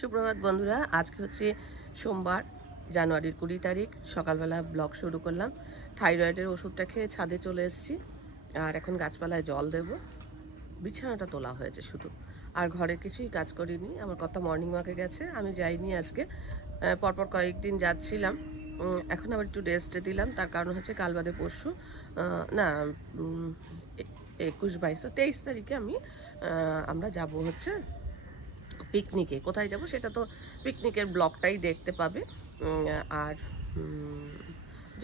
সুপ্রভাত বন্ধুরা, আজকে হচ্ছে সোমবার, জানুয়ারির 20 তারিখ। সকালবেলা ব্লগ শুরু করলাম। থাইরয়েডের ওষুধটা খেয়ে ছাদে চলে এসেছি। আর এখন গাছপালায় জল দেব। বিছানাটা তোলা হয়েছে শুধু, আর ঘরের কিছুই কাজ করিনি। আমার কথা মর্নিং ওয়াকে গেছে, আমি যাইনি আজকে। পরপর কয়েকদিন যাচ্ছিলাম, এখন আবার একটু রেস্টে দিলাম। তার কারণ হচ্ছে কাল বাদে পরশু না 21, 22 তো 23 তারিখে আমরা যাব হচ্ছে পিকনিকে। কোথায় যাব সেটা তো পিকনিকের ব্লগটাই দেখতে পাবে। আর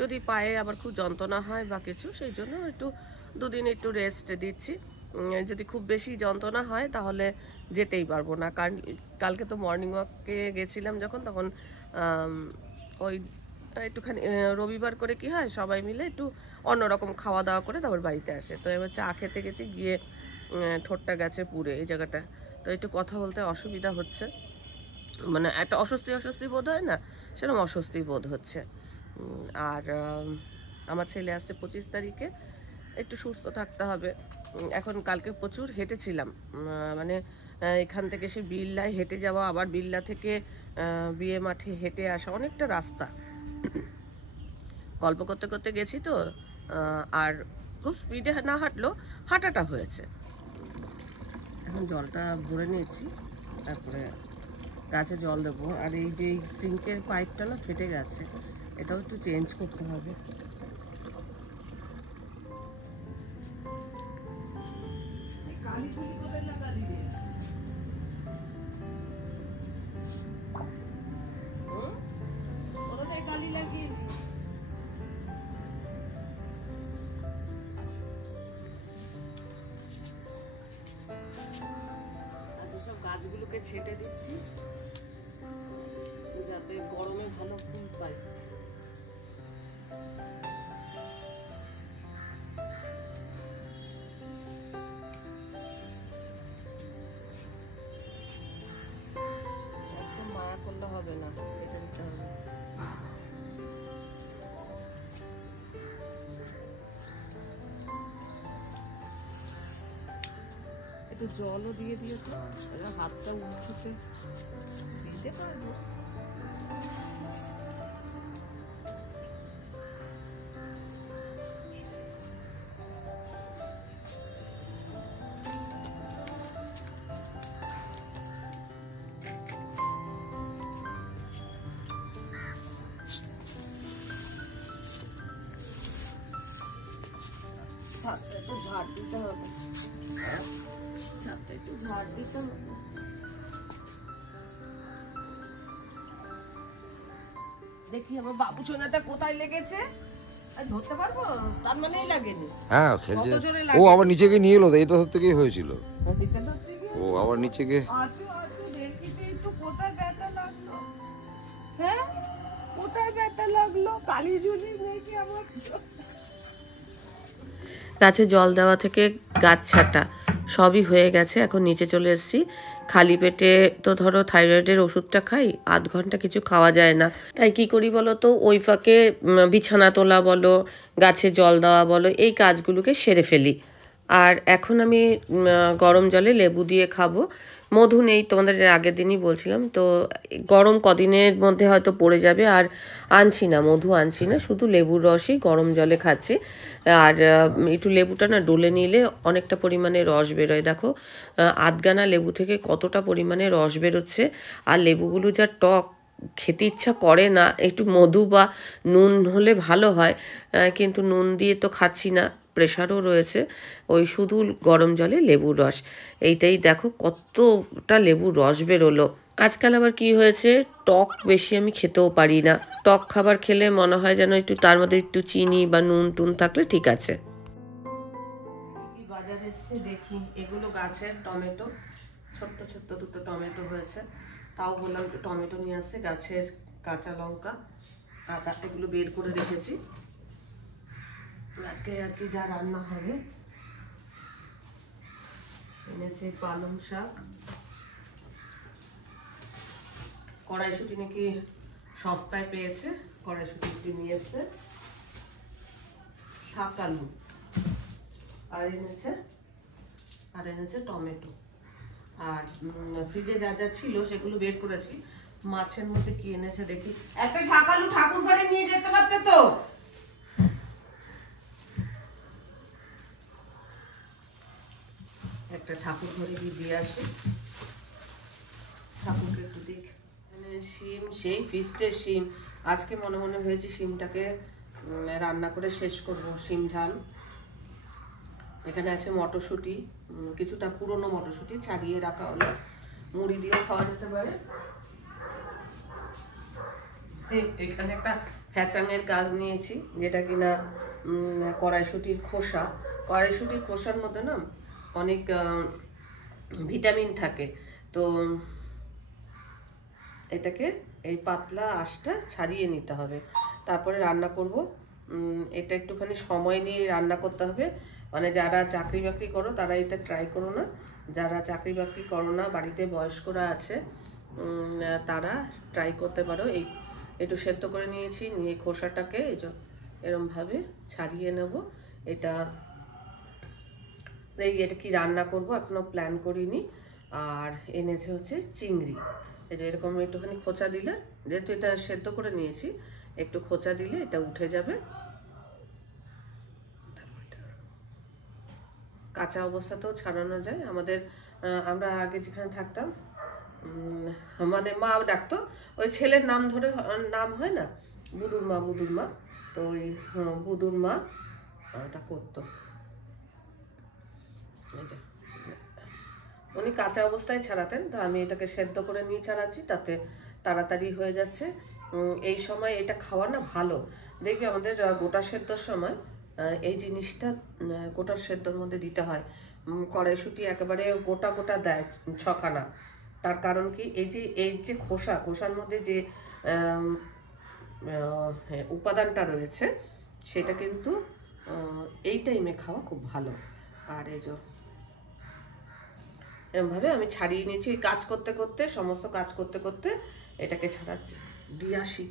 যদি পায়ে আবার খুব যন্ত্রণা হয় বা কিছু, সেই জন্য দুদিন একটু রেস্ট দিচ্ছি। যদি খুব বেশি যন্ত্রণা হয় তাহলে যেতেই পারবো না, কারণ কালকে তো মর্নিং ওয়াকে গেছিলাম যখন, তখন ওই একটুখানি রবিবার করে কি হয়, সবাই মিলে একটু অন্যরকম খাওয়া দাওয়া করে তারপর বাড়িতে আসে। তো এবার চা খেতে গেছি, গিয়ে ঠোঁটটা গেছে পুড়ে এই জায়গাটা। তো একটু কথা বলতে অসুবিধা হচ্ছে, মানে একটা অস্বস্তি বোধ হয় না, সেরকম অস্বস্তি বোধ হচ্ছে। আর আমার ছেলে আসছে 25 তারিখে, একটু সুস্থ থাকতে হবে। এখন কালকে প্রচুর হেঁটেছিলাম, মানে এখান থেকে সে বিল্লায় হেঁটে যাওয়া, আবার বিল্লা থেকে বিয়ে মাঠে হেঁটে আসা, অনেকটা রাস্তা। গল্প করতে করতে গেছি তো, আর খুব স্পিডে না হাঁটলেও হাঁটাটা হয়েছে। এখন জলটা ভরে নিয়েছি, তারপরে গাছে জল দেবো। আর এই যে সিঙ্কের পাইপটা না ফেটে গেছে, এটাও একটু চেঞ্জ করতে হবে। সব গাছগুলোকে ছেটে দিচ্ছি যাতে গরমে ভালো ফুল পায়। একদম মায়া করলে হবে না, কেটে দিতে হবে। একটু জলও দিয়ে দিও তো, এরা হাতটা উঠছে দিতে পারবো। ছাদটা একটু ঝাড় দিতে হবে, ছাদটা একটু ঝাড় দিতে হবে। দেখি আমার বাবু সোনাটা কোথায় লেগেছে, ধরতে পারবো? তার মানেই লাগেনি। হ্যাঁ খেলছে। ও আবার নিচে গিয়ে নিয়ে এলো, এটা ধরতে গিয়ে হয়েছিল। ও আবার নিচে গিয়ে কোথায় ব্যথা লাগলো? হ্যাঁ, কোথায় ব্যথা লাগলো? কালিঝুলি নাকি আমার? গাছে জল দেওয়া থেকে গাছ ছাঁটা সবই হয়ে গেছে। এখন নিচে চলে এসেছি। খালি পেটে তো ধরো থাইরয়েডের ওষুধটা খাই, আধ ঘন্টা কিছু খাওয়া যায় না। তাই কি করি বলো তো, ওই ফাঁকে বিছানা তোলা বলো, গাছে জল দেওয়া বলো, এই কাজগুলোকে সেরে ফেলি। আর এখন আমি গরম জলে লেবু দিয়ে খাবো। মধু নেই, তোমাদের আগের দিনই বলছিলাম তো। গরম কদিনের মধ্যে হয়তো পড়ে যাবে, আর আনছি না, মধু আনছি না, শুধু লেবুর রসই গরম জলে খাচ্ছি। আর একটু লেবুটা না ডলে নিলে অনেকটা পরিমাণে রস বেরোয়। দেখো আধগানা লেবু থেকে কতটা পরিমাণে রস বেরোচ্ছে। আর লেবুগুলো যা টক, খেতে ইচ্ছা করে না। একটু মধু বা নুন হলে ভালো হয়, কিন্তু নুন দিয়ে তো খাচ্ছি না, প্রেশারও রয়েছে। ওই শুধু গরম জলে লেবুর রস, এইটাই দেখো কতটা লেবুর রস বেরোলো। আজকাল আবার কি হয়েছে, টক বেশি আমি খেতেও পারি না। টক খাবার খেলে মনে হয় যেন একটু তার মধ্যে একটু চিনি বা নুন টুন থাকলে ঠিক আছে। বাজারে এসে দেখি এগুলো গাছের টমেটো, ছোট্ট ছোট্ট দুটো টমেটো হয়েছে। তাও বললাম একটু টমেটো নিয়ে আসছে, গাছের কাঁচা লঙ্কা, আদা, এগুলো বের করে রেখেছি। আজকে আর কি যা রান্না হবে, এনেছে পালং শাক, কড়াইশুঁটি নাকি সস্তায় পেয়েছে, কড়াইশুঁটি নিয়ে এসছে, শাক আলু, আর এনেছে টমেটো। আর ফ্রিজে যা যা ছিল সেগুলো বের করেছি। মাছের মধ্যে কি এনেছে দেখি। একটা শাকালু ঠাকুর বাড়ি নিয়ে যেতে পারতে তো। একটা ঠাকুর ঘরে দিয়ে আসি, ঠাকুরকে একটু দেখ। শিম, সেই ফিস্টের শিম। আজকে মনে মনে হয়েছে শিমটাকে রান্না করে শেষ করব, শিম ঝাল। এখানে আছে মটরশুঁটি, কিছুটা পুরনো মটরশুঁটি ছাড়িয়ে রাখা হলো, মুড়ি দিয়েও খাওয়া যেতে পারে। এখানে একটা ফ্যাচাঙের গাছ নিয়েছি, যেটা কিনা কড়াইশুঁটির খোসা। কড়াইশুঁটির খোসার মধ্যে না অনেক ভিটামিন থাকে, তো এটাকে এই পাতলা আঁশটা ছাড়িয়ে নিতে হবে, তারপরে রান্না করব। এটা একটুখানি সময় নিয়ে রান্না করতে হবে। মানে যারা চাকরি বাকরি করো তারা এটা ট্রাই করো না, যারা চাকরি বাকরি করো না, বাড়িতে বয়স্করা আছে, তারা ট্রাই করতে পারো। এই একটু সেদ্ধ করে নিয়েছি, নিয়ে খোসাটাকে এই যে এরমভাবে ছাড়িয়ে নেব। এটা কি রান্না করব এখনো প্ল্যান করিনি। আর এনেছে হচ্ছে চিংড়ি। এই যে এরকম একটুখানি খোঁচা দিলে, যেহেতু এটা সেদ্ধ করে নিয়েছি, একটু খোঁচা দিলে এটা উঠে যাবে। কাঁচা অবস্থাতেও ছাড়ানো যায়। আমরা আগে যেখানে থাকতাম, মানে মা ডাকতো, ওই ছেলের নাম ধরে নাম হয় না, বুদুর মা, তো ওই বুদুর মা ওটা করতো। উনি কাঁচা অবস্থায় ছাড়াতেন, তো আমি এটাকে সেদ্ধ করে নিয়ে ছাড়াচ্ছি, তাতে তাড়াতাড়ি হয়ে যাচ্ছে। এই সময় এটা খাওয়া না ভালো। দেখবি আমাদের গোটা সেদ্ধর সময় এই জিনিসটা গোটা সেদ্ধর মধ্যে দিতে হয়। কড়াইশুঁটি একেবারে গোটা গোটা দেয় ছখানা। তার কারণ কি, এই যে খোসার মধ্যে যে উপাদানটা রয়েছে, সেটা কিন্তু এই টাইমে খাওয়া খুব ভালো। আর এই যে এরকমভাবে আমি ছাড়িয়ে নিয়েছি। কাজ করতে করতে, সমস্ত কাজ করতে করতে এটাকে ছাড়াচ্ছি। দিয়ে আসি।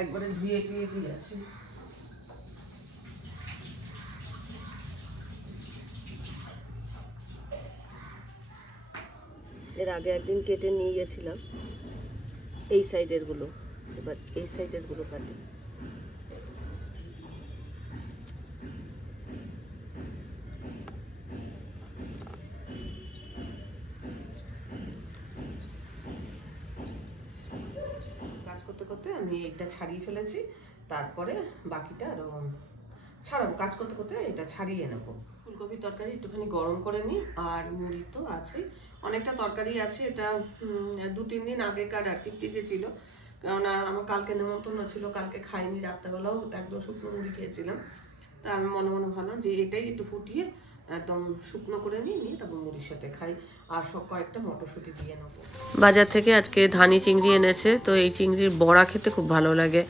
একবারে ধুয়ে দিয়ে আসি। এর আগে একদিন কেটে নিয়ে গেছিলাম এই সাইডের গুলো, এবার এই সাইডের গুলো কাটি। কাজ করতে করতে আমি এটা ছাড়িয়ে ফেলেছি, তারপরে বাকিটা আরো ছাড়াবো। কাজ করতে করতে এটা ছাড়িয়ে নেবো। ফুলকপির তরকারি একটুখানি গরম করে নিই, আর মুড়ি তো আছেই, অনেকটা তরকারি আছে। এটা 2-3 দিন আগেকার আর কি, ফ্রিজে ছিল। কেননা আমার কালকে নেমন্তন্ন ছিল, কালকে খাইনি, রাত্রেবেলাও একদম শুকনো মুড়ি খেয়েছিলাম। তা আমি মনে মনে ভাবলাম যে এটাই একটু ফুটিয়ে একদম শুকনো করে নিয়ে তারপর মুড়ির সাথে খাই। আর কয়েকটা মটরশুঁটি দিয়ে নেবো। বাজার থেকে আজকে ধানি চিংড়ি এনেছে, তো এই চিংড়ির বড়া খেতে খুব ভালো লাগে।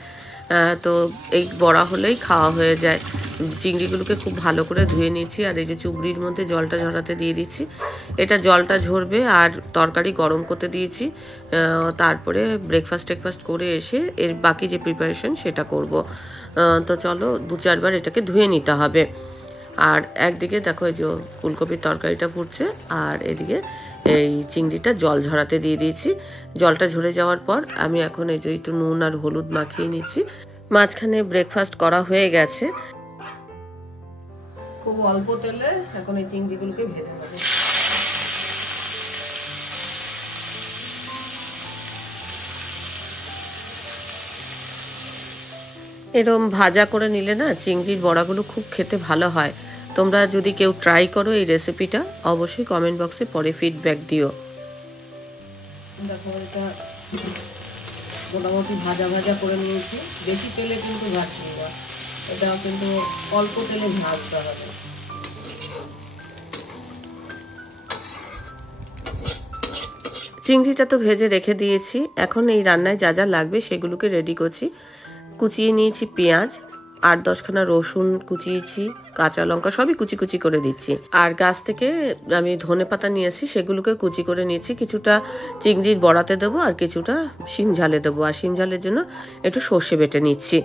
তো এই বড়া হলেই খাওয়া হয়ে যায়। চিংড়িগুলোকে খুব ভালো করে ধুয়ে নিচ্ছি, আর এই যে চুবড়ির মধ্যে জলটা ঝরাতে দিয়ে দিচ্ছি। এটা জলটা ঝরবে, আর তরকারি গরম করতে দিয়েছি। তারপরে ব্রেকফাস্ট করে এসে এর বাকি যে প্রিপারেশন সেটা করব। তো চলো 2-4 বার এটাকে ধুয়ে নিতে হবে। আর একদিকে দেখো এই যে ফুলকপির তরকারিটা ফুটছে, আর এদিকে এই চিংড়িটা জল ঝরাতে দিয়ে দিয়েছি। জলটা ঝরে যাওয়ার পর আমি এখন এই যে একটু নুন আর হলুদ মাখিয়ে নিচ্ছি। মাঝখানে ব্রেকফাস্ট করা হয়ে গেছে। খুব অল্প তেলে এখন এই চিংড়িগুলোকে ভেজে নেব। এরম ভাজা করে নিলে না চিংড়ির বড়াগুলো খুব খেতে ভালো হয়। তোমরা যদি কেউ ট্রাই করো এই রেসিপিটা, অবশ্যই কমেন্ট বক্সে পরে ফিডব্যাক দিও। দেখো এটা মোটামুটি ভাজা করে নিয়েছি, বেশি তেলে কিন্তু ভাজছি না, এটা কিন্তু অল্প তেলে ভাজতে হবে। চিংড়িটা তো ভেজে রেখে দিয়েছি, এখন এই রান্নায় যা যা লাগবে সেগুলোকে রেডি করছি। কুচিয়ে নিয়েছি পেঁয়াজ, 8-10খানা রসুন কুচিয়েছি, কাঁচা লঙ্কা সবই কুচি কুচি করে দিচ্ছি। আর গাছ থেকে আমি ধনেপাতা নিয়েছি, সেগুলোকে কুচি করে নিয়েছি। কিছুটা চিংড়ির বড়াতে দেবো আর কিছুটা শিম ঝালে দেবো। আর শিম ঝালের জন্য একটু সর্ষে বেটে নিচ্ছি।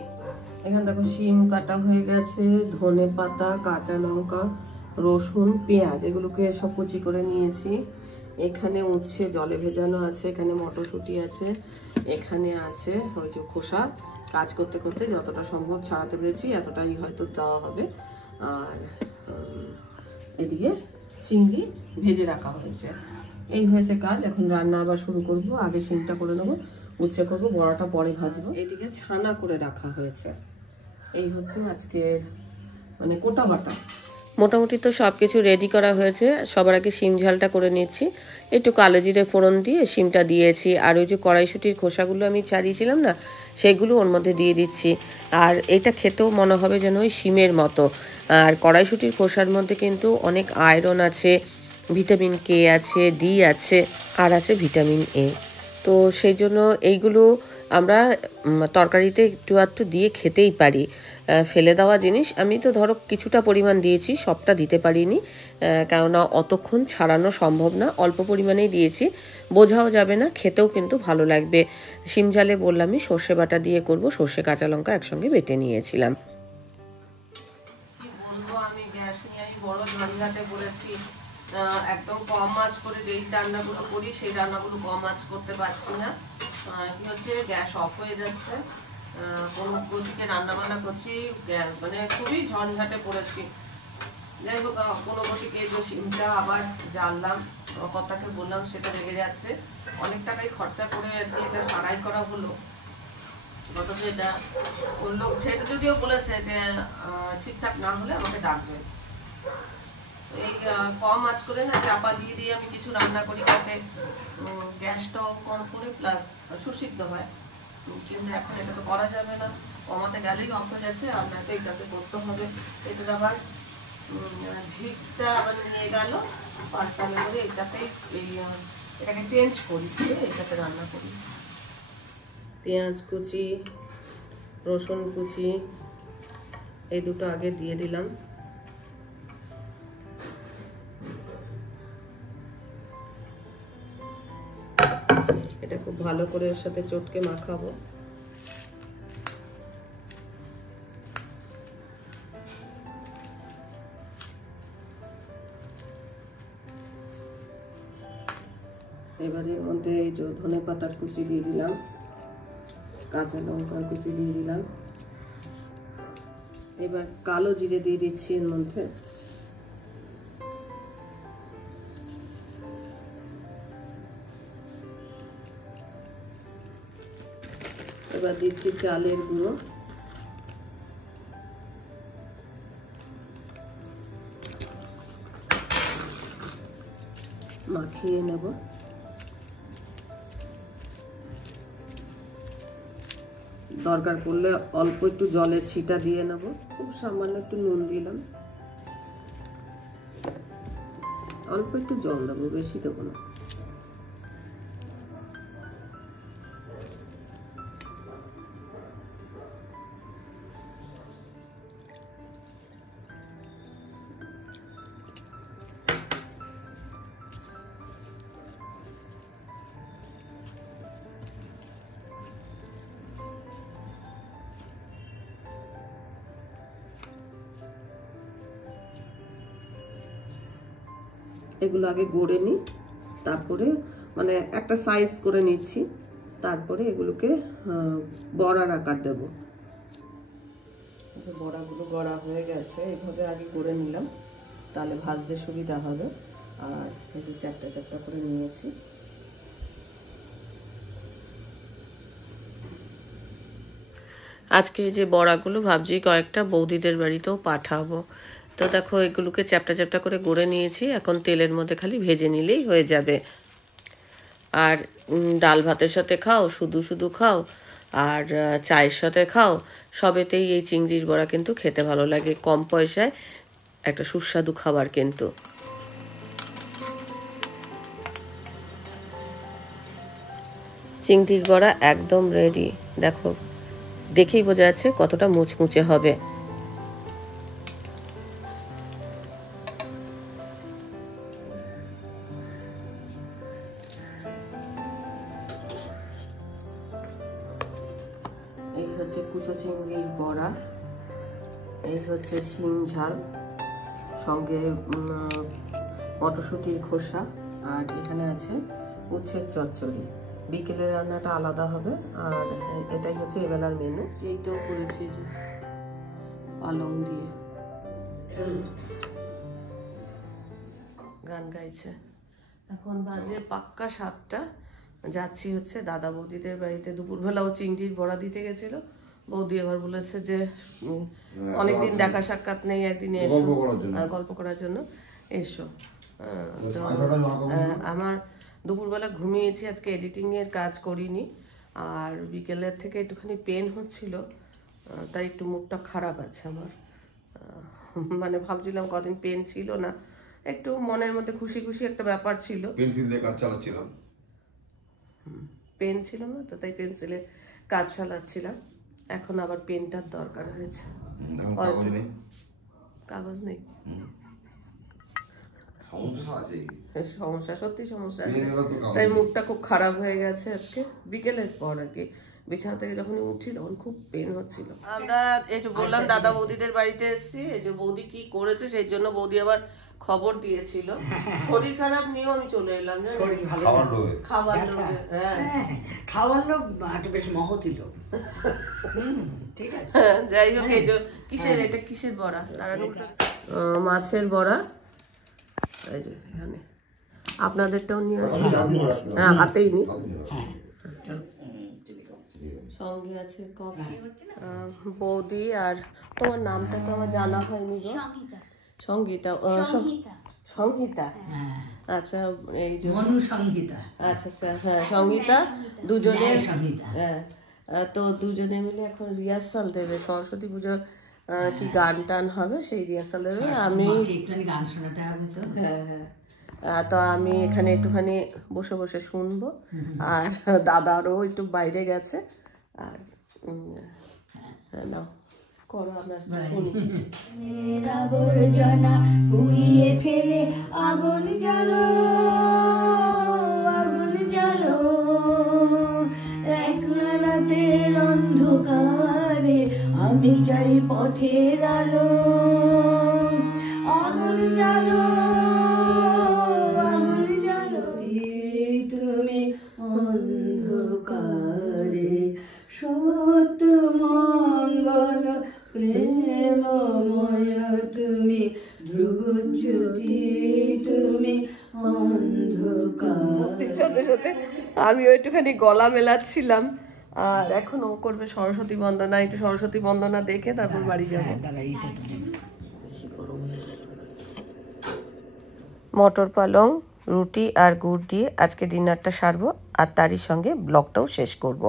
এখানে দেখো শিম কাটা হয়ে গেছে, ধনেপাতা, কাঁচা লঙ্কা, রসুন, পেঁয়াজ এগুলোকে সব কুচি করে নিয়েছি। এখানে উচ্ছে জলে ভেজানো আছে, এখানে মটরশুঁটি আছে, এখানে আছে ওই যে খোসা। কাজ করতে করতে যতটা সম্ভব ছাড়াতে পেরেছি, এতটাই হয়তো দেওয়া হবে। আর এদিকে চিংড়ি ভেজে রাখা হয়েছে। এই হয়েছে কাজ। এখন রান্না আবার শুরু করব। আগে শিমটা করে নেবো, উচ্ছে করবো, বড়াটা পরে ভাজবো। এদিকে ছানা করে রাখা হয়েছে। এই হচ্ছে আজকের মানে কোটা বাটা। মোটামুটি তো সব কিছু রেডি করা হয়েছে। সবার আগে শিম ঝালটা করে নিচ্ছি। একটু কালো জিরে ফোড়ন দিয়ে শিমটা দিয়েছি। আর ওই যে কড়াইশুঁটির খোসাগুলো আমি ছাড়িয়েছিলাম না, সেগুলো ওর মধ্যে দিয়ে দিচ্ছি। আর এটা খেতেও মনে হবে যেন ওই শিমের মতো। আর কড়াইশুঁটির খোসার মধ্যে কিন্তু অনেক আয়রন আছে, ভিটামিন কে আছে, ডি আছে, আর আছে ভিটামিন এ। তো সেই জন্য এইগুলো আমরা তরকারিতে একটু আধটু দিয়ে খেতেই পারি। ফেলে দেওয়া জিনিস আমি তো ধরো কিছুটা পরিমাণ দিয়েছি, সবটা দিতে পারিনি, কেননা অতক্ষণ ছাড়ানো সম্ভব না। অল্প পরিমাণেই দিয়েছি, বোঝাও যাবে না, খেতেও কিন্তু ভালো লাগবে। শিম ঝালে বললামই সর্ষে বাটা দিয়ে করব, সর্ষে কাঁচা লঙ্কা একসঙ্গে বেটে নিয়েছিলাম। কি বলবো, আমি গ্যাস নিয়ে আমি বড় ঝঞ্ঝাটে বলেছি। একদম কম আঁচ করে যেই রান্নাগুলো করি সেই রান্নাগুলো কম আঁচ করতে পারছি না। কি হচ্ছে, গ্যাস অফ হয়ে যাচ্ছে। কোনো দিকে রান্না বান্না করছি, মানে খুবই ঝঞ্ঝাটে পড়েছি। যাই হোক, কোনো গতিকে এই যে শিমটা আবার জ্বাললাম, কথাকে বললাম, সেটা লেগে যাচ্ছে। অনেক টাকাই খরচা করে আর কি এটা সারাই করা হলো। অথচ এটা করলো, সেটা যদিও বলেছে যে ঠিকঠাক না হলে আমাকে ডাকবে। এই কম আঁচ করে না চাপা দিয়ে দিয়ে আমি কিছু রান্না করি, তাতে গ্যাসটাও কম করে প্লাস সুসিদ্ধ হয়। কিন্তু এখন এটা তো করা যাবে না, কমাতে গেলেই অফ হয়ে যাচ্ছে। আপনাকে এটাকে করতে হবে। এটার আবার ঝিকটা আবার নিয়ে গেল পাল্টালে করে, এটাতেই এটাকে চেঞ্জ করি, এটাতে রান্না করি। পেঁয়াজ কুচি, রসুন কুচি এই দুটো আগে দিয়ে দিলাম। এটা খুব ভালো করে এর সাথে চটকে মাখাবো। এবারে এর মধ্যে এই যে ধনেপাতার কুচি দিয়ে দিলাম, কাঁচা লঙ্কার কুচি দিয়ে দিলাম। এবার কালো জিরে দিয়ে দিচ্ছি এর মধ্যে। এবার দিচ্ছি চালের গুঁড়ো, মাখিয়ে নেব। দরকার পড়লে অল্প একটু জলের ছিটা দিয়ে নেব। খুব সামান্য একটু নুন দিলাম, অল্প একটু জল দেবো, বেশি দেবো না। এগুলো আগে গড়ে নিই, তারপরে মানে একটা সাইজ করে নিচ্ছি, তারপরে এগুলোকে বড়ার আকার দেব। বড়াগুলো গড়া হয়ে গেছে, এইভাবে আগে গড়ে নিলাম, তাহলে ভাজতে সুবিধা হবে। আর একটু চ্যাপটা চ্যাপটা করে নিয়েছি। আজকে যে বড়াগুলো ভাবছি কয়েকটা বৌদিদের বাড়িতেও পাঠাবো। তো দেখো এগুলোকে চ্যাপটা চ্যাপটা করে গড়ে নিয়েছি, এখন তেলের মধ্যে খালি ভেজে নিলেই হয়ে যাবে। আর ডাল ভাতের সাথে খাও, শুধু শুধু খাও, আর চায়ের সাথে খাও, সবেতেই এই চিংড়ির বড়া কিন্তু খেতে ভালো লাগে। কম পয়সায় একটা সুস্বাদু খাবার কিন্তু। চিংড়ির বড়া একদম রেডি। দেখো দেখেই বোঝা যাচ্ছে কতটা মুচমুচে হবে। এই হচ্ছে কুচো চিংড়ির বড়া, এই হচ্ছে শিম ঝাল, সঙ্গে মটরশুঁটির খোসা, আর এখানে আছে উচ্ছের চচ্চড়ি। বিকেলের রান্নাটা আলাদা হবে, আর এটাই হচ্ছে এবেলার মেনু। এইটাও করেছি যে পালং দিয়ে। গান গাইছে। এখন বাজে পাক্কা 7টা। যাচ্ছি হচ্ছে দাদা বৌদিদের বাড়িতে। দুপুরবেলাও চিংড়ির বড়া দিতে গেছিল। বৌদি এবার বলেছে যে অনেকদিন দেখা সাক্ষাৎ নেই, একদিনে এসো গল্প করার জন্য এসো। তো আমার দুপুরবেলা ঘুমিয়েছি, আজকে এডিটিং এর কাজ করিনি, আর বিকেলের থেকে একটুখানি পেন হচ্ছিল, তাই একটু মুডটা খারাপ আছে আমার। মানে ভাবছিলাম কদিন পেন ছিল না, একটু মনের মধ্যে খুশি খুশি একটা ব্যাপার ছিল। পেন্সিল দিয়ে কাজ চালাচ্ছিলাম, পেন ছিল না তো, তাই পেন্সিলে কাজ চালাচ্ছিলাম। এখন আবার পেনটার দরকার হয়েছে। কাগজ নেই, সমস্যা, সত্যি সমস্যা আছে, তাই মুডটা খুব খারাপ হয়ে গেছে আজকে বিকেলের পর। আর কি বিছানা থেকে যখন উঠছি তখন খুব পেন হচ্ছিল। আমরা এই যে বললাম দাদা বৌদিদের বাড়িতে এসেছি, এই যে বৌদি কি করেছে সেই জন্য বৌদি আবার খবর দিয়েছিল। শরীর খারাপ নিয়েও আমি চলে এলাম, খাওয়ার লোক বেশ মহতি লোক। ঠিক আছে, যাই হোক। এই যে কিসের, এটা কিসের বড়া? মাছের বড়া। এই যে এখানে আপনাদেরটাও নিয়ে আসি, হ্যাঁ হাতেই নি। সঙ্গে আছে কফি। বৌদি আর তোমার নামটা তো আমার জানা হয়নি গো। সংগীতা, সংহিতা। আচ্ছা, এই যে সংগীতা। আচ্ছা আচ্ছা, হ্যাঁ সংগীতা। দুজনে, হ্যাঁ, তো দুজনে মিলে এখন রিহার্সাল দেবে। সরস্বতী পুজোর কি গান টান হবে, সেই রিহার্সাল দেবে। আমি গান শোনাতে হবে তো। হ্যাঁ হ্যাঁ, তো আমি এখানে একটুখানি বসে বসে শুনবো, আর দাদারও একটু বাইরে গেছে। আর নাও করো, আপনার আবর্জনা পুড়িয়ে ফেলে আগুন জ্বালো, আগুন জ্বালো, একলা রাতের অন্ধকারে আমি চাই পথের আলো, আগুন জ্বালো, আগুন জ্বালো, তুমি অন্ধকারে সত্য মঙ্গল প্রেমময়, তুমি ধ্রুবজ্যোতি, তুমি অন্ধকার। সাথে সাথে আমিও একটুখানি গলা মেলাচ্ছিলাম। আর এখন ও করবে সরস্বতী বন্দনা, একটু সরস্বতী বন্দনা দেখে তারপর বাড়ি যাবো। মটর পালং, রুটি আর গুড় দিয়ে আজকে ডিনারটা সারবো, আর তারই সঙ্গে ব্লগটাও শেষ করব।